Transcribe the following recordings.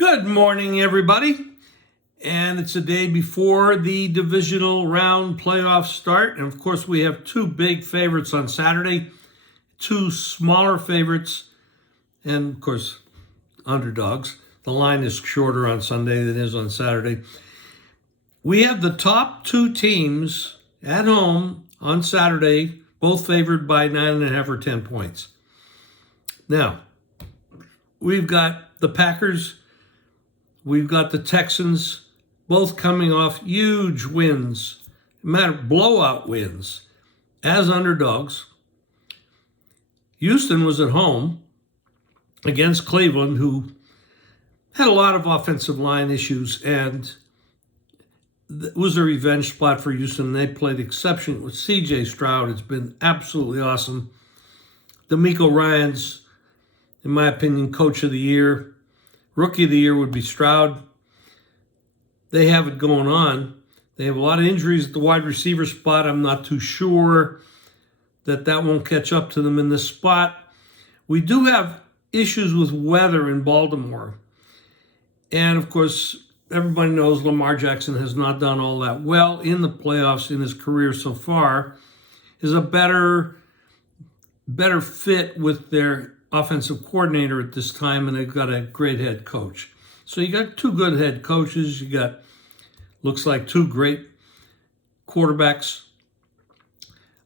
Good morning, everybody. And it's a day before the divisional round playoffs start. And of course, we have two big favorites on Saturday, two smaller favorites, and of course, underdogs. The line is shorter on Sunday than it is on Saturday. We have the top two teams at home on Saturday, both favored by 9.5 or 10 points. Now, we've got the Packers. We've got the Texans, both coming off huge wins, blowout wins, as underdogs. Houston was at home against Cleveland, who had a lot of offensive line issues, and it was a revenge spot for Houston. They played exceptional with C.J. Stroud. It's been absolutely awesome. D'Amico Ryans, in my opinion, coach of the year. Rookie of the year would be Stroud. They have it going on. They have a lot of injuries at the wide receiver spot. I'm not too sure that won't catch up to them in this spot. We do have issues with weather in Baltimore. And, of course, everybody knows Lamar Jackson has not done all that well in the playoffs in his career so far. Is a better fit with their offensive coordinator at this time, and they've got a great head coach. So you got two good head coaches. You got, looks like, two great quarterbacks.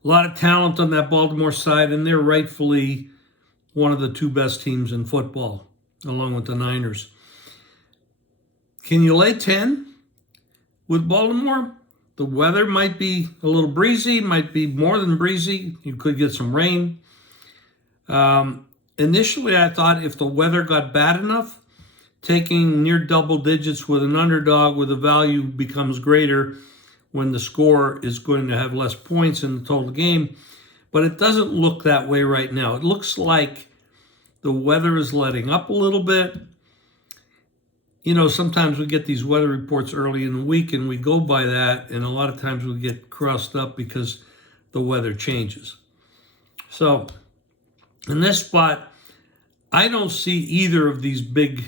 A lot of talent on that Baltimore side, and they're rightfully one of the two best teams in football, along with the Niners. Can you lay 10 with Baltimore? The weather might be a little breezy, might be more than breezy. You could get some rain. Initially, I thought if the weather got bad enough, taking near double digits with an underdog with a value becomes greater when the score is going to have less points in the total game. But it doesn't look that way right now. It looks like the weather is letting up a little bit. You know, sometimes we get these weather reports early in the week and we go by that, and a lot of times we get crossed up because the weather changes. So, in this spot, I don't see either of these big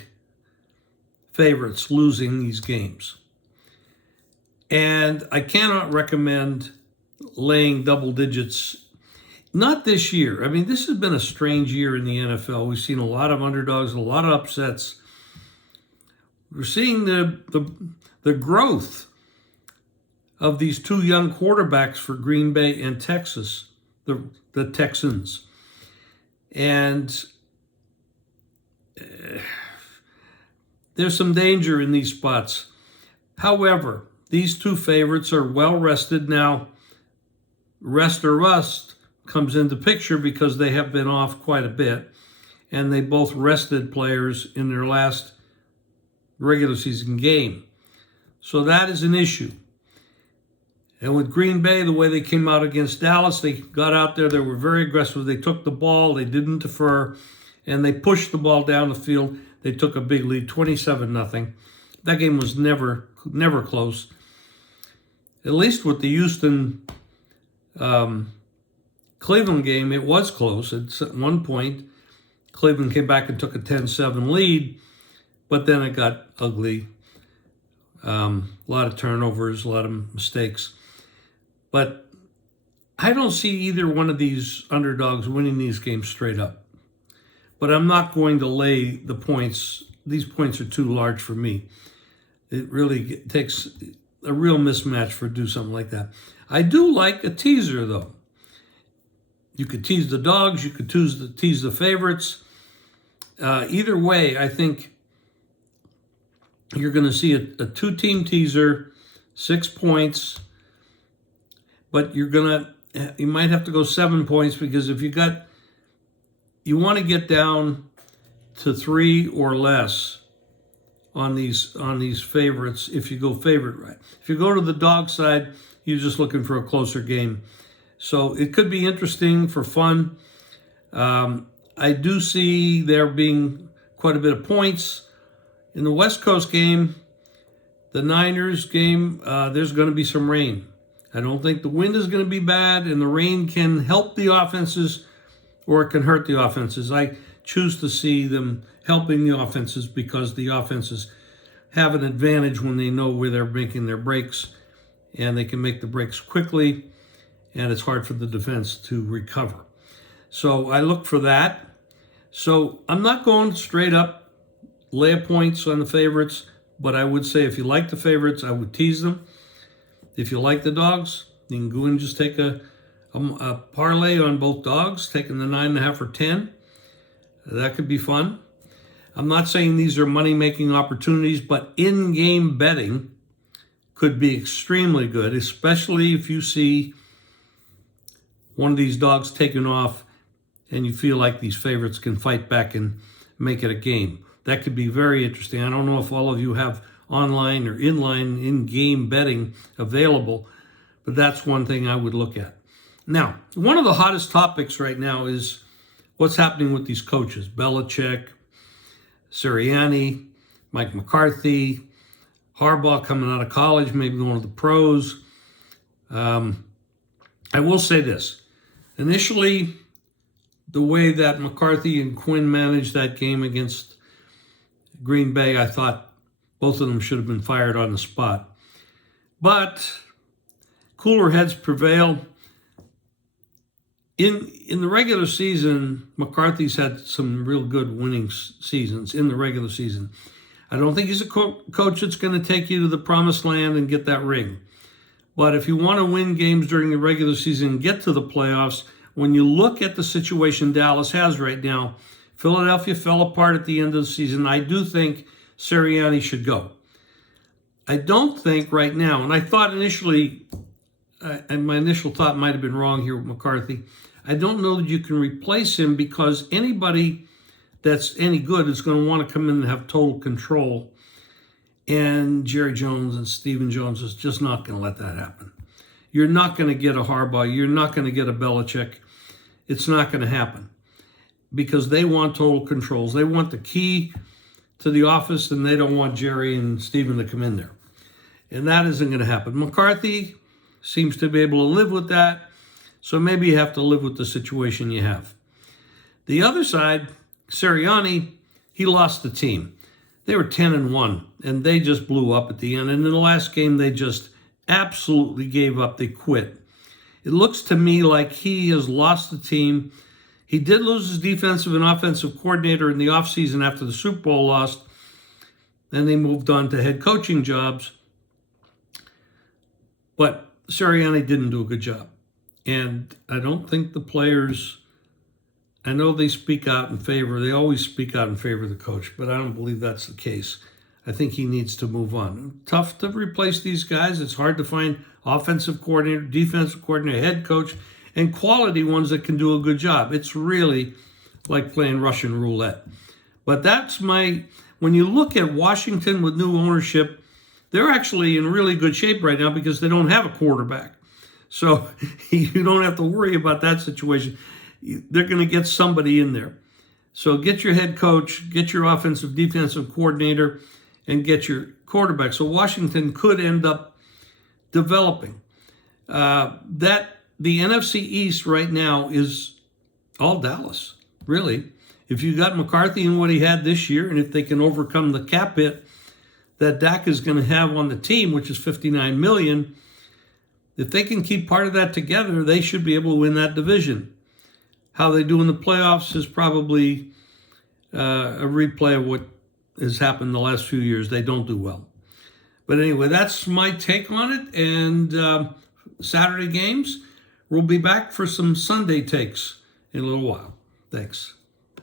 favorites losing these games. And I cannot recommend laying double digits. Not this year. I mean, this has been a strange year in the NFL. We've seen a lot of underdogs, a lot of upsets. We're seeing the growth of these two young quarterbacks for Green Bay and Texas, the Texans. And there's some danger in these spots. However, these two favorites are well rested now. Rest or rust comes into picture because they have been off quite a bit, and they both rested players in their last regular season game. So that is an issue. And with Green Bay, the way they came out against Dallas, they got out there, they were very aggressive. They took the ball, they didn't defer, and they pushed the ball down the field. They took a big lead, 27-0. That game was never close. At least with the Houston Cleveland game, it was close. At one point, Cleveland came back and took a 10-7 lead, but then it got ugly. A lot of turnovers, a lot of mistakes. But I don't see either one of these underdogs winning these games straight up. But I'm not going to lay the points. These points are too large for me. It really takes a real mismatch to do something like that. I do like a teaser, though. You could tease the dogs. You could tease the favorites. Either way, I think you're going to see a two-team teaser, 6 points, but you might have to go 7 points because if you want to get down to 3 or less on these favorites if you go favorite right. If you go to the dog side, you're just looking for a closer game. So it could be interesting for fun. I do see there being quite a bit of points. In the West Coast game, the Niners game, there's going to be some rain. I don't think the wind is going to be bad, and the rain can help the offenses or it can hurt the offenses. I choose to see them helping the offenses because the offenses have an advantage when they know where they're making their breaks, and they can make the breaks quickly, and it's hard for the defense to recover. So I look for that. So I'm not going straight up lay points on the favorites, but I would say if you like the favorites, I would tease them. If you like the dogs, you can go and just take a parlay on both dogs, taking the 9.5 or 10. That could be fun. I'm not saying these are money-making opportunities, but in-game betting could be extremely good, especially if you see one of these dogs taken off and you feel like these favorites can fight back and make it a game. That could be very interesting. I don't know if all of you have online or inline in-game betting available, but that's one thing I would look at. Now, one of the hottest topics right now is what's happening with these coaches, Belichick, Sirianni, Mike McCarthy, Harbaugh coming out of college, maybe going to the pros. I will say this. Initially, the way that McCarthy and Quinn managed that game against Green Bay, I thought both of them should have been fired on the spot. But cooler heads prevail. In the regular season, McCarthy's had some real good winning seasons in the regular season. I don't think he's a coach that's going to take you to the promised land and get that ring. But if you want to win games during the regular season and get to the playoffs, when you look at the situation Dallas has right now, Philadelphia fell apart at the end of the season. I do think Sirianni should go. I don't think right now, and I thought initially, and my initial thought might have been wrong here with McCarthy, I don't know that you can replace him because anybody that's any good is going to want to come in and have total control. And Jerry Jones and Stephen Jones is just not going to let that happen. You're not going to get a Harbaugh. You're not going to get a Belichick. It's not going to happen because they want total controls. They want the key to the office, and they don't want Jerry and Stephen to come in there. And that isn't going to happen. McCarthy seems to be able to live with that, so maybe you have to live with the situation you have. The other side, Sirianni, he lost the team. They were 10-1, and they just blew up at the end. And in the last game, they just absolutely gave up. They quit. It looks to me like he has lost the team. He did lose his defensive and offensive coordinator in the offseason after the Super Bowl lost. Then they moved on to head coaching jobs. But Sirianni didn't do a good job. And I don't think the players, I know they speak out in favor. They always speak out in favor of the coach, but I don't believe that's the case. I think he needs to move on. Tough to replace these guys. It's hard to find offensive coordinator, defensive coordinator, head coach, and quality ones that can do a good job. It's really like playing Russian roulette. But that's when you look at Washington with new ownership, they're actually in really good shape right now because they don't have a quarterback. So you don't have to worry about that situation. They're going to get somebody in there. So get your head coach, get your offensive defensive coordinator, and get your quarterback. So Washington could end up developing. The NFC East right now is all Dallas, really. If you got McCarthy and what he had this year, and if they can overcome the cap hit that Dak is going to have on the team, which is $59 million, if they can keep part of that together, they should be able to win that division. How they do in the playoffs is probably a replay of what has happened the last few years. They don't do well. But anyway, that's my take on it. And Saturday games, we'll be back for some Sunday takes in a little while. Thanks.